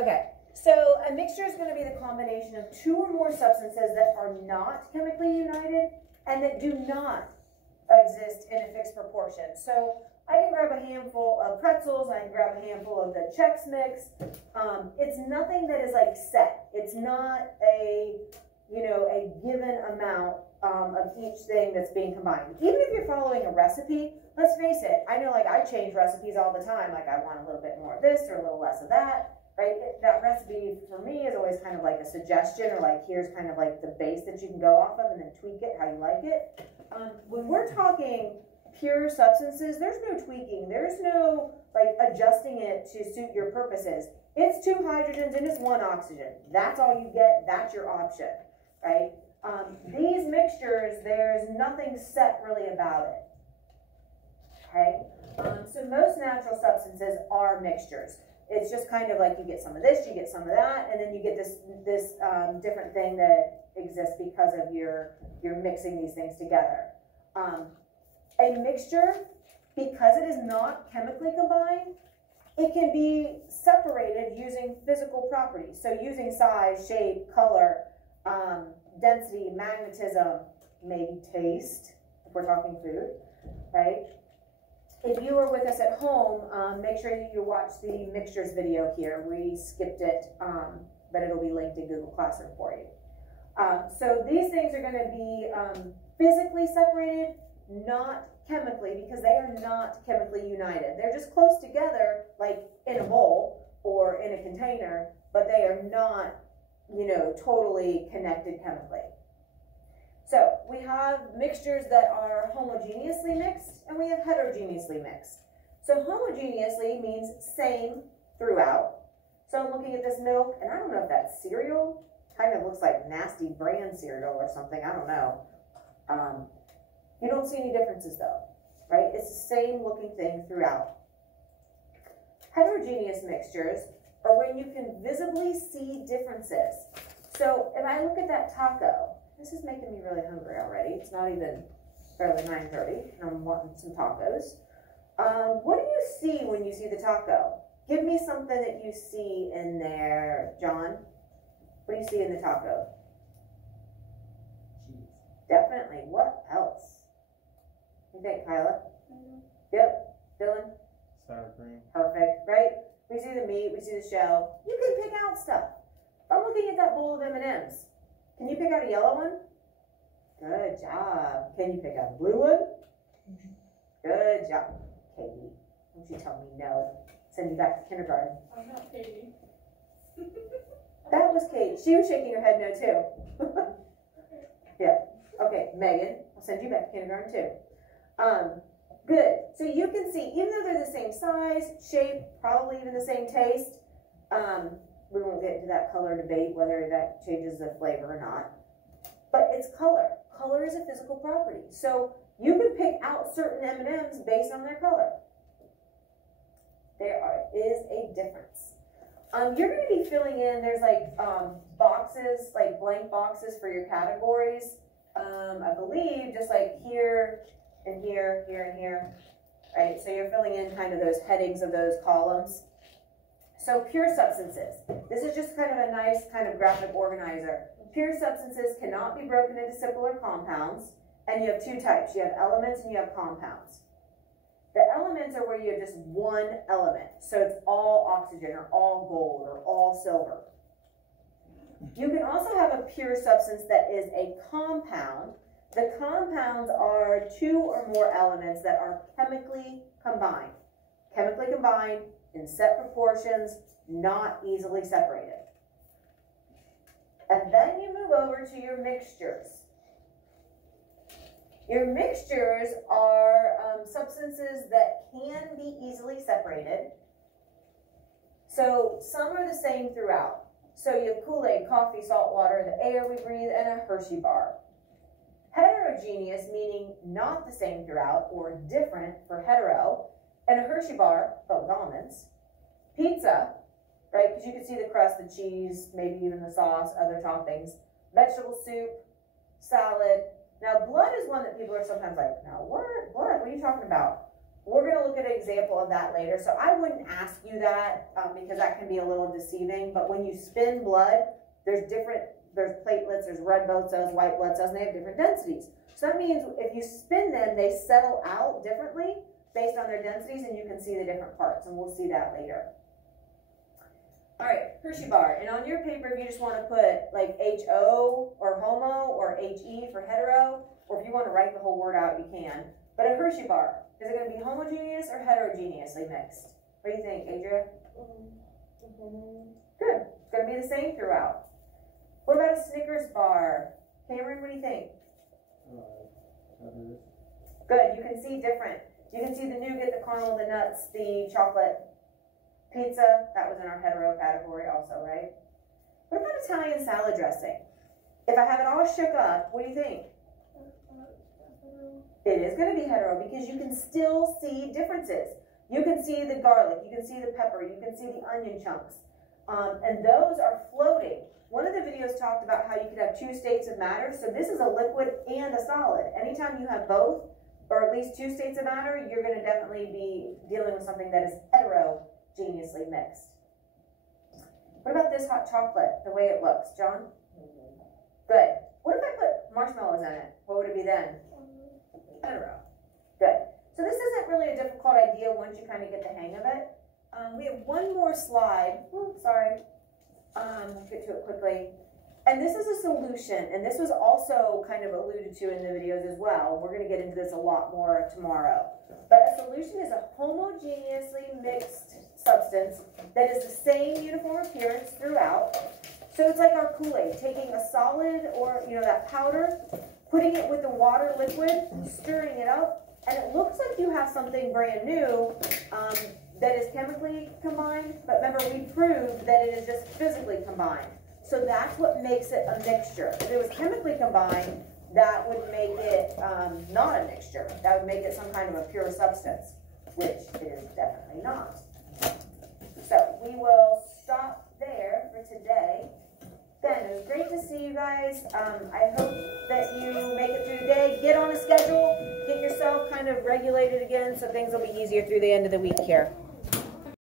Okay, so a mixture is going to be the combination of two or more substances that are not chemically united and that do not exist in a fixed proportion. So I can grab a handful of pretzels, I can grab a handful of the Chex Mix. It's nothing that is like set. It's not a, you know, a given amount of each thing that's being combined. Even if you're following a recipe, let's face it, I know like I change recipes all the time. Like I want a little bit more of this or a little less of that. Right? That recipe for me is always kind of like a suggestion, or like here's kind of like the base that you can go off of and then tweak it how you like it. When we're talking pure substances, there's no tweaking. There's no like adjusting it to suit your purposes. It's 2 hydrogens and it's 1 oxygen. That's all you get. That's your option, right? These mixtures, there's nothing set really about it. Okay? So most natural substances are mixtures. It's just kind of like you get some of this, you get some of that, and then you get this different thing that exists because of you're mixing these things together. A mixture, because it is not chemically combined, it can be separated using physical properties. So using size, shape, color, density, magnetism, maybe taste, if we're talking food, right? If you were with us at home, make sure that you watch the mixtures video here. We skipped it, but it'll be linked in Google Classroom for you. So these things are going to be physically separated, not chemically, because they are not chemically united. They're just close together, like in a bowl or in a container, but they are not, you know, totally connected chemically. So we have mixtures that are homogeneously mixed and we have heterogeneously mixed. So homogeneously means same throughout. So I'm looking at this milk, and I don't know if that's cereal. Kind of looks like nasty brand cereal or something. I don't know. You don't see any differences though, right? It's the same looking thing throughout. Heterogeneous mixtures are when you can visibly see differences. So if I look at that taco, this is making me really hungry already. It's not even barely 9:30, and I'm wanting some tacos. What do you see when you see the taco? Give me something that you see in there, John. What do you see in the taco? Cheese. Definitely. What else? What do you think, Kyla? Yep. Dylan? Sour cream. Perfect, right? We see the meat, we see the shell. You can pick out stuff. I'm looking at that bowl of M&Ms. Can you pick out a yellow one? Good job. Can you pick out a blue one? Good job. Katie, don't you tell me no. Send you back to kindergarten. I'm not Katie. That was Kate. She was shaking her head no too. Yeah. Okay, Megan, I'll send you back to kindergarten too. Good. So you can see, even though they're the same size, shape, probably even the same taste, we won't get into that color debate, whether that changes the flavor or not. But it's color. Color is a physical property. So you can pick out certain M&Ms based on their color. There is a difference. You're going to be filling in, there's like boxes, like blank boxes for your categories. I believe just like here and here, here and here, right? So you're filling in kind of those headings of those columns. So pure substances. This is just kind of a nice kind of graphic organizer. Pure substances cannot be broken into simpler compounds, and you have 2 types. You have elements and you have compounds. The elements are where you have just one element. So it's all oxygen or all gold or all silver. You can also have a pure substance that is a compound. The compounds are 2 or more elements that are chemically combined. Chemically combined in set proportions, not easily separated. And then you move over to your mixtures. Your mixtures are substances that can be easily separated. So some are the same throughout. So you have Kool-Aid, coffee, salt water, the air we breathe, and a Hershey bar. Heterogeneous, meaning not the same throughout, or different for hetero, and a Hershey bar, but with almonds. Pizza, right, because you can see the crust, the cheese, maybe even the sauce, other toppings. Vegetable soup, salad. Now, blood is one that people are sometimes like, now what? Blood? What are you talking about? we're going to look at an example of that later. So I wouldn't ask you that because that can be a little deceiving. But when you spin blood, there's platelets, there's red blood cells, white blood cells, and they have different densities. So that means if you spin them, they settle out differently based on their densities, and you can see the different parts, and we'll see that later. All right, Hershey bar. And on your paper, if you just want to put like HO or homo or HE for hetero, or if you want to write the whole word out, you can. But a Hershey bar, is it going to be homogeneous or heterogeneously mixed? What do you think, Adria? Good. It's going to be the same throughout. What about a Snickers bar? Cameron, what do you think? Good. You can see different. You can see the nougat, the caramel, the nuts, the chocolate. Pizza, that was in our hetero category also, right? What about Italian salad dressing? If I have it all shook up, what do you think? It is going to be hetero because you can still see differences. You can see the garlic, you can see the pepper, you can see the onion chunks. And those are floating. One of the videos talked about how you could have two states of matter. So this is a liquid and a solid. Anytime you have both, or at least two states of matter, you're going to definitely be dealing with something that is heterogeneously mixed. What about this hot chocolate, the way it looks? John? Good. What if I put marshmallows in it? What would it be then? Hetero. Good. So this isn't really a difficult idea once you kind of get the hang of it. We have one more slide. Oh, sorry. Let's get to it quickly. And this is a solution, and this was also kind of alluded to in the videos as well. We're going to get into this a lot more tomorrow. But a solution is a homogeneously mixed substance that is the same uniform appearance throughout. So it's like our Kool-Aid, taking a solid or, that powder, putting it with the water liquid, stirring it up, and it looks like you have something brand new that is chemically combined. But remember, we proved that it is just physically combined. So that's what makes it a mixture. If it was chemically combined, that would make it not a mixture. That would make it some kind of a pure substance, which it is definitely not. So we will stop there for today. Ben, it was great to see you guys. I hope that you make it through the day. Get on a schedule. Get yourself kind of regulated again so things will be easier through the end of the week here.